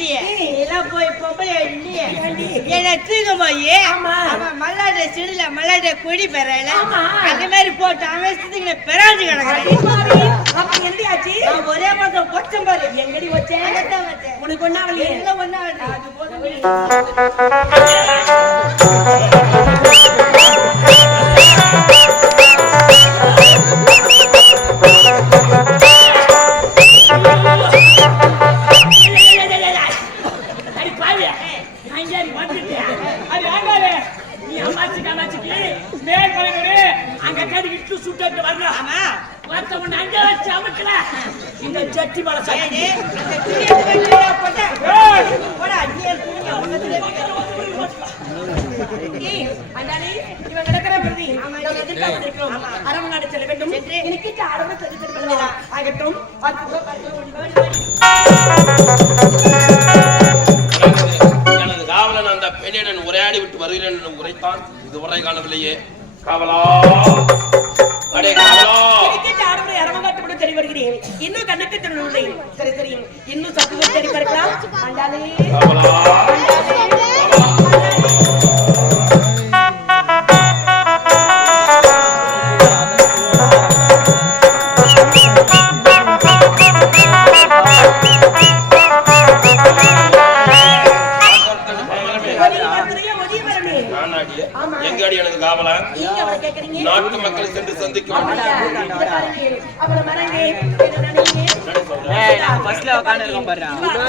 எல்லாம் போய் பொம்பளை என்ன தூக்கம் போய்? மல்லாட சிடுல மல்லாட கொடி பெறல. அந்த மாதிரி போட்டு அமைச்சதுங்களை பெறாஞ்சு கிடக்கிறேன் ஒரே மாசம் கொச்சம் பாரு எங்கடி வச்சேன். உனக்கு ஒன்னா வரலையே எல்லாம் ஒன்னா அது போதும். காமாச்சிக்கு மேல் பழகுரு அங்க கடி இட்டு சுட்டு. வார்த்தை ஒண்ணு அங்க வச்சு அமுக்கல. இந்த சட்டி மலை சட்டி டேய், அந்த துணியை எடுத்து வைக்கிறியா? போட்டா. ஏய். போடா, நீ என்று உரைத்தான் இதுவரை காணவில்லையே. காவலா. அடே காவலா. வருகிறேன். இன்னும் கண்ணுக்கு தெரியவில்லை. சரி சரி. இன்னும் சத்து தேடி பார்க்கலாம் ஆண்டாளி வரமே. நானாடிய ஆமா. எங்க அடி எனது காவலா நாட்டு மக்களை சென்று சந்திக்க வேண்டும் அவளை மறங்க, என்னை நினைங்க. நடி சொல்றேன். பஸ்ல உட்காந்து